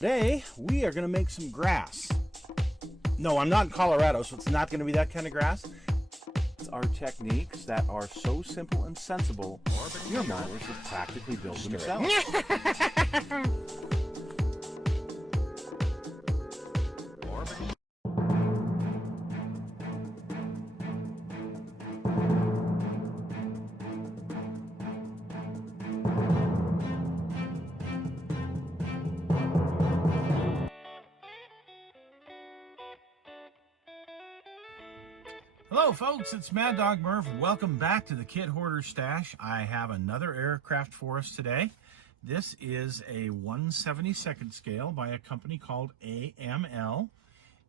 Today, we are going to make some grass. No, I'm not in Colorado, so it's not going to be that kind of grass. It's our techniques that are so simple and sensible, your modelers have practically built themselves. Hello folks, it's Mad Dog Murph. Welcome back to the Kit Hoarder Stash. I have another aircraft for us today. This is a 1/72nd scale by a company called AML,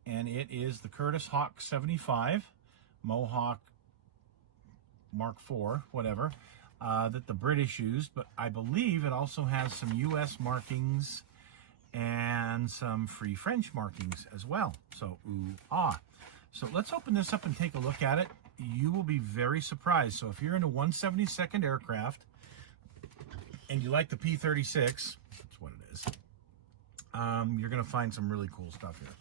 and it is the Curtiss Hawk 75, Mohawk Mark IV, whatever, that the British used, but I believe it also has some US markings and some free French markings as well. So, ooh, ah. So let's open this up and take a look at it. You will be very surprised. So if you're in a 1/72nd aircraft and you like the P-36, that's what it is, you're going to find some really cool stuff here.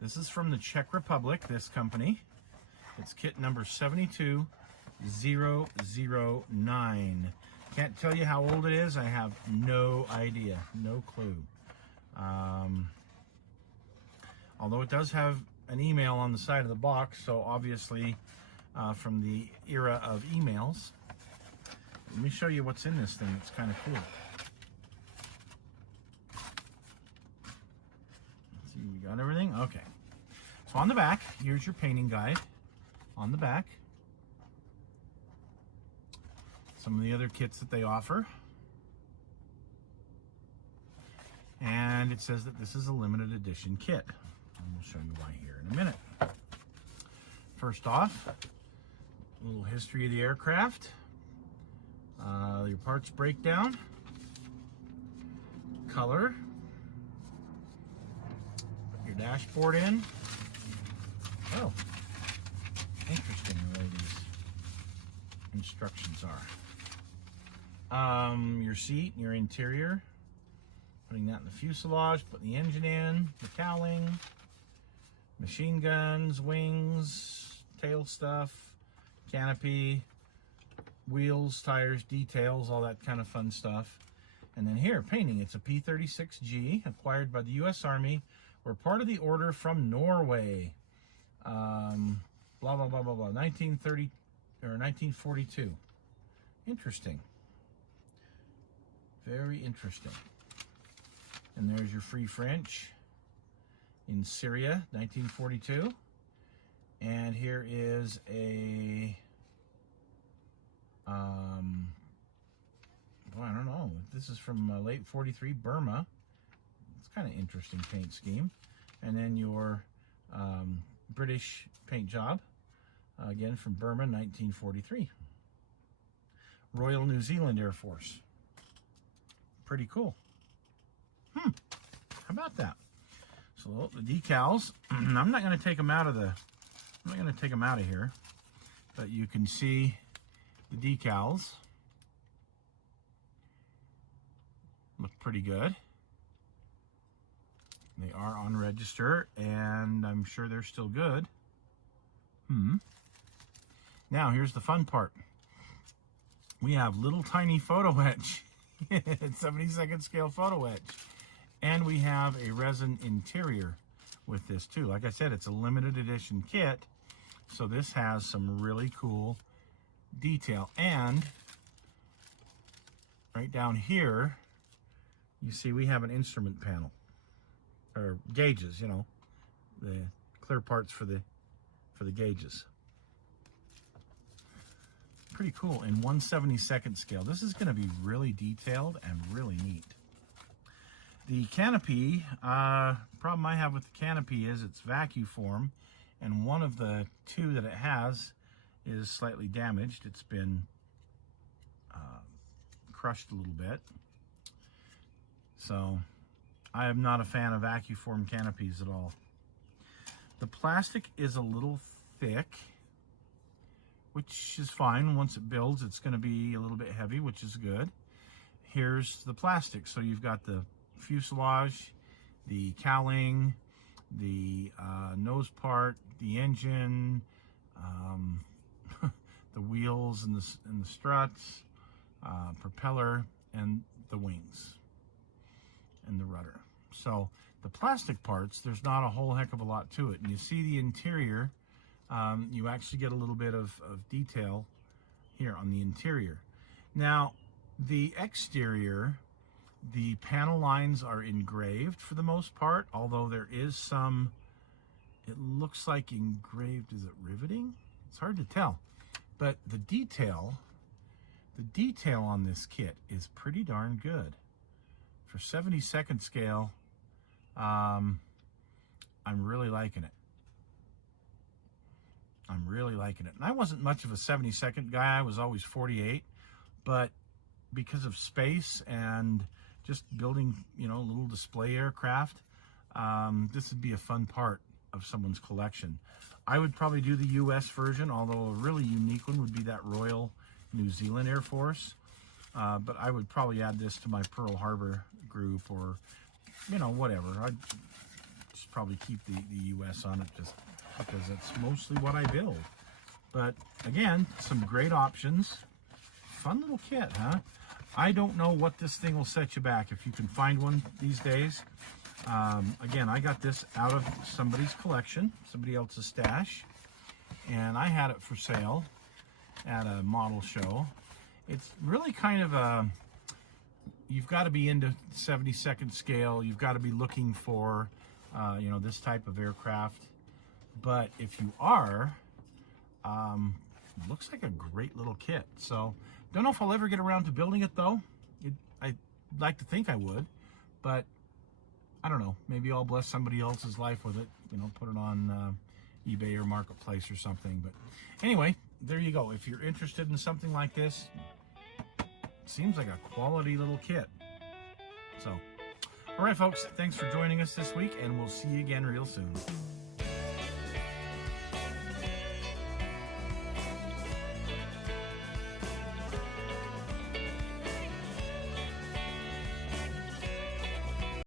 This is from the Czech Republic, this company. It's kit number 72009. Can't tell you how old it is. I have no idea, no clue. Although it does have an email on the side of the box, so obviously from the era of emails. Let me show you what's in this thing. It's kind of cool. Let's see, we got everything? Okay. So on the back, here's your painting guide. On the back, some of the other kits that they offer. And it says that this is a limited edition kit. And we'll show you why here in a minute. First off, a little history of the aircraft, your parts breakdown, color, put your dashboard in. Oh, interesting the way these instructions are. Your seat and your interior, putting that in the fuselage, putting the engine in, the cowling, machine guns, wings, tail stuff, canopy, wheels, tires, details, all that kind of fun stuff. And then here, painting. It's a P-36G acquired by the U.S. Army. We're part of the order from Norway. Blah, blah, blah, blah, blah. 1930 or 1942. Interesting. Very interesting. And there's your free French. In Syria, 1942. And here is a, well, I don't know. This is from late 43, Burma. It's kind of interesting paint scheme. And then your British paint job, again from Burma, 1943. Royal New Zealand Air Force. Pretty cool. How about that? So the decals, I'm not going to take them out of here, but you can see the decals look pretty good. They are on register, and I'm sure they're still good. Now here's the fun part. We have little tiny photo etch, 72nd scale photo etch. And we have a resin interior with this too. Like I said, it's a limited edition kit, so this has some really cool detail. And right down here, you see we have an instrument panel, or gauges, you know, the clear parts for the gauges. Pretty cool in 1/72nd scale. This is going to be really detailed and really neat. The canopy, problem I have with the canopy is it's vacuum form, and one of the two that it has is slightly damaged. It's been crushed a little bit. So I am not a fan of vacuum form canopies at all. The plastic is a little thick, which is fine. Once it builds, it's going to be a little bit heavy, which is good. here's the plastic. So you've got the fuselage, the cowling, the nose part, the engine, the wheels and the struts, propeller, and the wings and the rudder. So the plastic parts, there's not a whole heck of a lot to it. And you see the interior, you actually get a little bit of detail here on the interior. Now, the exterior, the panel lines are engraved for the most part, although there is some, it looks like engraved, is it riveting? It's hard to tell. But the detail on this kit is pretty darn good. For 72nd scale, I'm really liking it. I'm really liking it. And I wasn't much of a 72nd guy. I was always 48. But because of space and just building, you know, little display aircraft, this would be a fun part of someone's collection. I would probably do the US version, although a really unique one would be that Royal New Zealand Air Force. But I would probably add this to my Pearl Harbor group, or, you know, whatever. I'd just probably keep the US on it just because that's mostly what I build. But again, some great options. Fun little kit, huh? I don't know what this thing will set you back if you can find one these days. Again, I got this out of somebody's collection, somebody else's stash, and I had it for sale at a model show. It's really kind of a, you've got to be into 72nd scale. You've got to be looking for, you know, this type of aircraft. But if you are, looks like a great little kit. So, don't know if I'll ever get around to building it though. I'd like to think I would, but I don't know. Maybe I'll bless somebody else's life with it. You know, put it on eBay or Marketplace or something. But anyway, there you go. If you're interested in something like this, seems like a quality little kit. So, all right, folks. Thanks for joining us this week, and we'll see you again real soon.